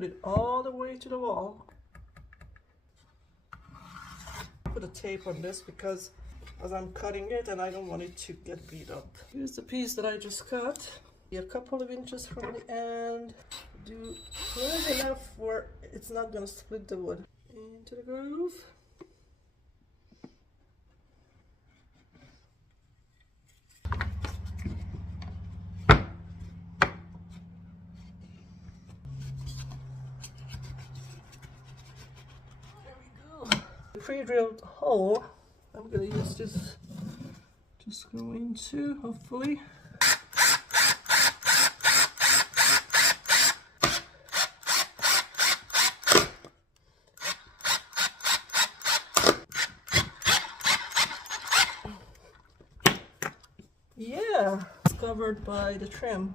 put it all the way to the wall. Put a tape on this because as I'm cutting it and I don't want it to get beat up. Here's the piece that I just cut. A couple of inches from the end. Do close enough where it's not going to split the wood. Into the groove. Pre-drilled hole I'm going to use this to screw into, hopefully. Yeah, it's covered by the trim.